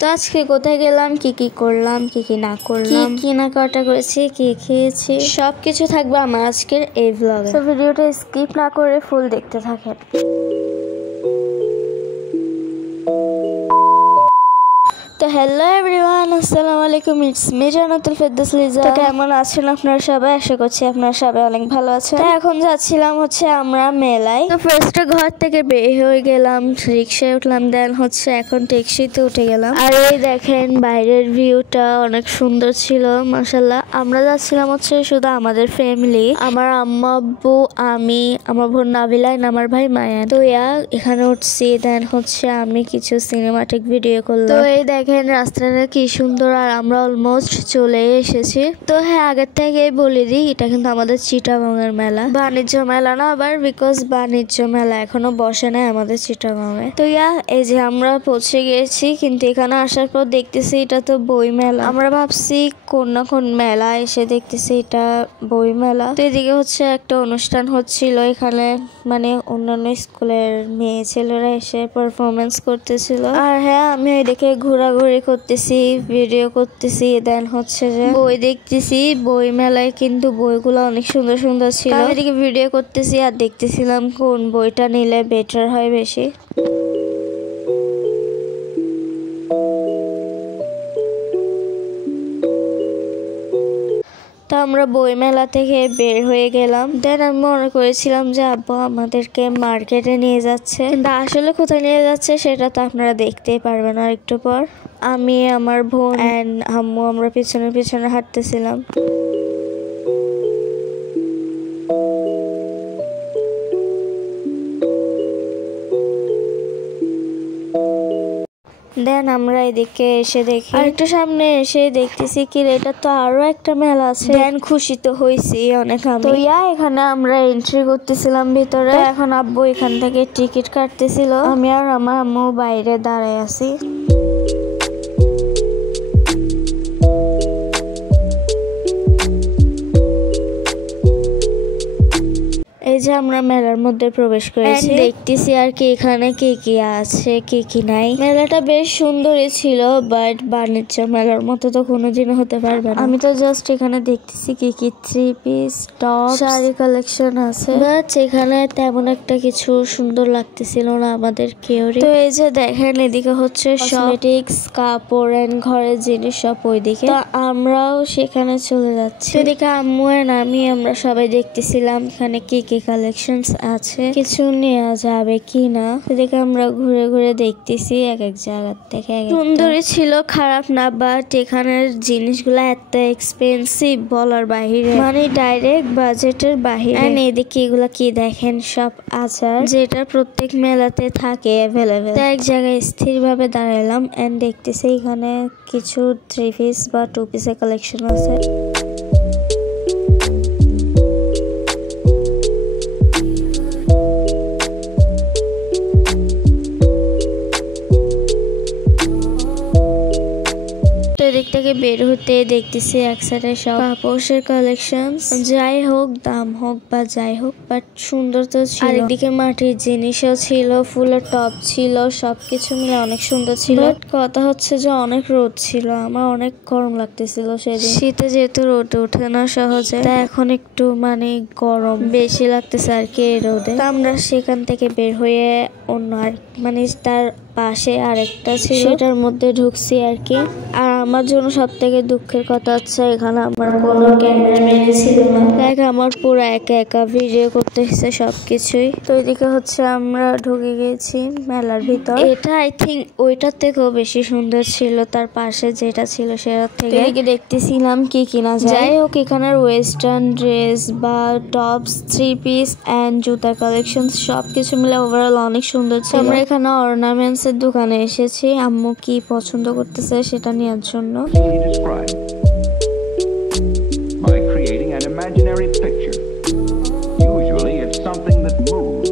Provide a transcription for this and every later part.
তো আজকে কোথায় গেলাম, কি কি করলাম, কি কি না করলাম, কি কেনাকাটা করেছি, কি খেয়েছি, সবকিছু থাকবে আমার আজকের এই ব্লগে। তো ভিডিওটা স্কিপ না করে ফুল দেখতে থাকেন। তো হ্যালো এভরিওয়ান, আসসালামু আলাইকুম, ইটস মি জান্নাতুল ফেরদৌস লিজা। তো কেমন আছেন আপনারা সবাই? আশা করছি আপনারা সবাই অনেক ভালো আছেন। তো এখন যাচ্ছিলাম আমরা মেলায়। তো ফার্স্টে ঘর থেকে বের হয়ে গেলাম, রিক্সায় উঠলাম, দেন এখন ট্যাক্সিতে উঠে গেলাম। আর এই দেখেন বাইরের ভিউটা অনেক সুন্দর ছিল মাশাআল্লাহ। আমরা যাচ্ছিলাম শুধু আমাদের ফ্যামিলি, আমার আম্মা আব্বু, আমি, আমার বোন নাবিলা, আমার ভাই মায়ান। তো এখানে উঠছি, দেন আমি কিছু সিনেমাটিক ভিডিও করলাম। তো এই দেখেন রাস্তাটা কি সুন্দর, আর আমরা অলমোস্ট চলে এসেছি। তো হ্যাঁ, আগের থেকে বলে দিই, এটা কিন্তু আমাদের চিটাগংয়ের মেলা, বাণিজ্য মেলা না আবার, বিকজ বাণিজ্য মেলা এখনো বসে নাই আমাদের চিটাগংয়ে। তো এই যে আমরা পৌঁছে গিয়েছি, কিন্তু এখানে আসার পর দেখতেছি এটা তো বই মেলা। আমরা ভাবছি কোন না কোন মেলা, এসে দেখতেছি এটা বই মেলা। তো এদিকে একটা অনুষ্ঠান হচ্ছিল এখানে, মানে অন্যান্য স্কুলের মেয়ে ছেলেরা এসে পারফরমেন্স করতেছিল। আর হ্যাঁ, আমি এদিকে ঘোরাঘুরি করতেছি, ভিডিও করতেছি, দেন যে বই দেখতেছি। বই মেলায় কিন্তু বইগুলো অনেক সুন্দর সুন্দর ছিল। আমি এদিকে ভিডিও করতেছি আর দেখতেছিলাম কোন বইটা নিলে বেটার হয় বেশি। তো আমরা বই মেলা থেকে বের হয়ে গেলাম। দেন আমি মনে করেছিলাম যে আব্বু আমাদেরকে মার্কেটে নিয়ে যাচ্ছে, কিন্তু আসলে কোথায় নিয়ে যাচ্ছে সেটা তো আপনারা দেখতেই পারবেন আর একটু পর। আমি, আমার বোন এন্ড আম্মু আমরা পিছনে পিছনে হাঁটতেছিলাম। দেন আমরা এদিকে এসে দেখি, আর একটু সামনে এসে দেখতেছি কি এটা তো আরো একটা মেলা আছে। দেন খুশি তো হয়েছি অনেক। তো এখানে আমরা এন্ট্রি করতেছিলাম ভিতরে। এখন আব্বু এখান থেকে টিকিট কাটতেছিল, আমি আর আমার আম্মু বাইরে দাঁড়ায় আছি। এই যে আমরা মেলার মধ্যে প্রবেশ করেছি, দেখতেছি আর কি এখানে কি কি আছে কি কি নাই। মেলাটা বেশ সুন্দরই ছিল, বাট বাণিজ্য মেলার মতো তো কোনোদিনও হতে পারবে না। আমি তো জাস্ট এখানে দেখতেছি কি কি 3 পিস টপ শাড়ি কালেকশন আছে, বাট এখানে তেমন একটা কিছু সুন্দর লাগতেছিল না আমাদের কেউ। তো এই যে দেখেন এদিকে কসমেটিক্স, কাপড় এন্ড ঘরের জিনিস সব ওইদিকে। তো আমরাও সেখানে চলে যাচ্ছি। এদিকে আম্মু এন্ড আমরা সবাই দেখতেছিলাম এখানে কি কি কালেকশনস আছে, কিছু নেওয়া যাবে কিনা। এদিকে আমরা ঘুরে ঘুরে দেখতেছি এক এক জায়গা থেকে। সুন্দরই ছিল, খারাপ না, বাট এখানের জিনিসগুলো এত এক্সপেন্সিভ বলার বাহিরে, মানে ডাইরেক্ট বাজেটের বাহিরে। এদিকে এগুলা কি দেখেন, সব আচার, যেটা প্রত্যেক মেলাতে থাকে অ্যাভেলেবেল। এক জায়গায় স্থির ভাবে দাঁড়ালাম এন্ড দেখতেছি এখানে কিছু 3 পিস বা 2 পিসের কালেকশন আছে। এদিক থেকে বের হতে দেখতেছি এক সাইডে সব কাপড়ের কালেকশন, যাই হোক দাম হোক বা যাই হোক, বাট সুন্দর তো ছিল। আর এদিকে মাটির জিনিসও ছিল, ফুলের টপ ছিল, সবকিছু মিলে অনেক সুন্দর ছিল। কথা যে অনেক রোদ ছিল, আমার অনেক গরম লাগতেছিল সেদিন। শীতে যেহেতু রোদে ওঠে না সহজে, তাই এখন একটু মানে গরম বেশি লাগতেছে আর কি এই রোদে। আমরা সেখান থেকে বের হয়ে অন্য আর মানে তার পাশে আরেকটা ছিল, সেটার মধ্যে ঢুকছি আর কি। আর আমার জন্য সব থেকে দুঃখের কথা এখানে আমার কোনো ক্যামেরাম্যান ছিল না, আমার পুরো একা একা ভিডিও করতে হচ্ছে সবকিছুই। তো এদিকে আমরা ঢুকে গেছি মেলার ভিতর। এটা আই থিঙ্ক ওইটার থেকেও বেশি সুন্দর ছিল, তার পাশে যেটা ছিল সেটার থেকে। এদিকে দেখতেছিলাম কি কিনা যায়। যাই হোক, এখানের ওয়েস্টার্ন ড্রেস বা টপস, 3 পিস এন্ড জুতার কালেকশন সবকিছু মিলে ওভারঅল অনেক সুন্দর ছিল। আমরা এখানে অর্নামেন্টস এর দোকানে এসেছি আম্মু কি পছন্দ করতেছে সেটা নেওয়ার জন্য। By creating an imaginary picture. Usually it's something that moves.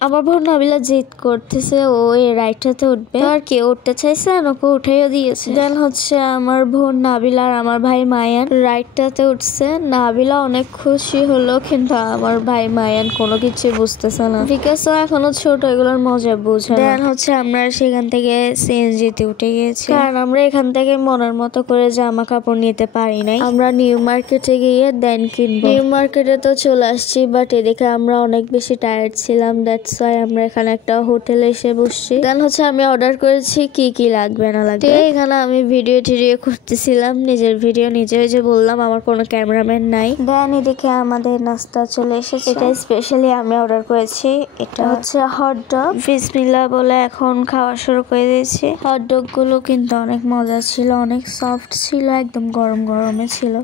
আমার বোন নাবিলা জিদ করতেছে ও এই রাইডটাতে উঠবে, আর কেউ উঠতে চাইছে ওকে উঠাইও দিয়েছে। দেন হচ্ছে আমার বোন নাবিলা আর আমার ভাই মায়ান রাইডটাতে উঠছে। নাবিলা অনেক খুশি হলো, কিন্তু আমার ভাই মায়ান কোনো কিছু বুঝতেছে না, বিকজ ও এখনো ছোট, এগুলোর মজা বুঝে। দেন হচ্ছে আমরা সেখান থেকে সিএনজিতে উঠে গিয়েছি, কারণ আমরা এখান থেকে মনের মতো করে জামা কাপড় নিতে পারি নাই। আমরা নিউ মার্কেটে গিয়ে দেন কিনবো। নিউ মার্কেটে তো চলে আসছি, বাট এদিকে আমরা অনেক বেশি টায়ার্ড ছিলাম, দ্যাটস ওয়াই আমরা এখানে একটা হোটেলে এসে বসছি। দেন হচ্ছে আমি অর্ডার করেছি কি কি লাগবে না লাগবে। এখানে আমি ভিডিও টিডিও করতেছিলাম, নিজের ভিডিও নিজে, যে বললাম আমার কোনো ক্যামেরাম্যান নাই। দেন এদিকে আমাদের নাস্তা চলে এসেছে, এটা স্পেশালি আমি অর্ডার করেছি। এটা হচ্ছে হটডগ, বিসমিল্লাহ বলে এখন খাওয়া শুরু করে দিয়েছি। হটডগ গুলো কিন্তু অনেক মজা ছিল, অনেক সফট ছিল, একদম গরম গরমে ছিল।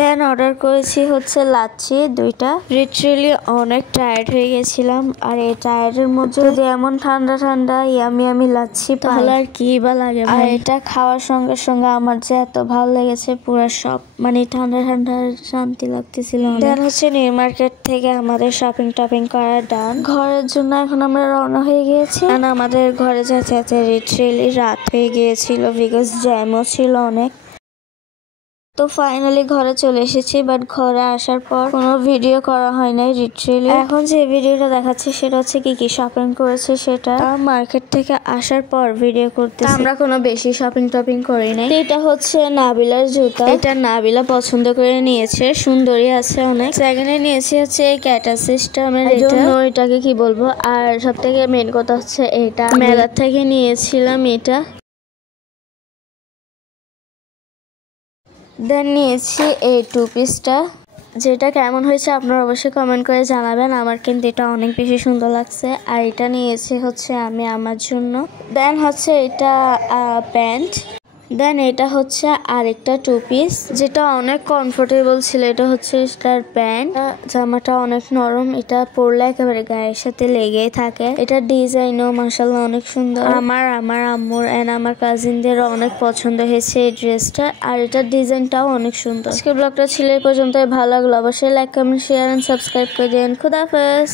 দেন অর্ডার করেছি হচ্ছে লাচ্ছি 2টা। লিটারালি অনেক টায়ার্ড হয়ে গেছিলাম, আর এই টায়ার্ডের মধ্যে যদি এমন ঠান্ডা ঠান্ডা ইয়ামি লাচ্ছি তাহলে আর কি বা লাগে। আর এটা খাওয়ার সঙ্গে সঙ্গে আমার যে এত ভালো লেগেছে, পুরো সব মানে ঠান্ডা ঠান্ডা শান্তি লাগতেছিল। দেন হচ্ছে নিউ মার্কেট থেকে আমাদের শপিং টপিং করা ডান। ঘরের জন্য এখন আমরা রওনা হয়ে গিয়েছি, কারণ আমাদের ঘরে যেতে যেতে লিটারালি রাত হয়ে গিয়েছিল, বিকজ জ্যামও ছিল অনেক। তো ফাইনালি ঘরে চলে এসেছি, বাট ঘরে আসার পর কোনো ভিডিও করা হয় নাই লিটারালি। এখন যে ভিডিওটা দেখাচ্ছি সেটা হচ্ছে কি কি শপিং করেছি, সেটা মার্কেট থেকে আসার পর ভিডিও করতে। আমরা কোনো বেশি শপিং টপিং করি নাই। এটা হচ্ছে নাবিলার জুতা, এটা নাবিলা পছন্দ করে নিয়েছে, সুন্দরী আছে অনেক। সেকেন্ডে নিয়েছি হচ্ছে ক্যাটা সিস্টেমের, এটাকে কি বলবো। আর সব থেকে মেন কথা হচ্ছে এটা মেলার থেকে নিয়েছিলাম এটা। দেন নিয়েছি এই 2 পিসটা, যেটা কেমন হয়েছে আপনারা অবশ্যই কমেন্ট করে জানাবেন। আমার কিন্তু এটা অনেক বেশি সুন্দর লাগছে। আর এটা নিয়েছি হচ্ছে আমি আমার জন্য। দেন হচ্ছে এটা প্যান্ট। দেন এটা হচ্ছে আরেকটা 2 পিস, যেটা অনেক কমফোর্টেবল ছিল। এটা হচ্ছে এটার প্যান্ট, জামাটা অনেক নরম, এটা পরলে একেবারে গায়ের সাথে লেগেই থাকে। এটা ডিজাইনও মাশাআল্লাহ অনেক সুন্দর। আমার আম্মুর এন্ড আমার কাজিনদের অনেক পছন্দ হয়েছে এই ড্রেসটা, আর এটার ডিজাইনটাও অনেক সুন্দর। আজকে ব্লগটা ছিল এই পর্যন্ত, ভালো লাগলো অবশ্যই like comment share and subscribe করে দিন। খুদা হাফেজ।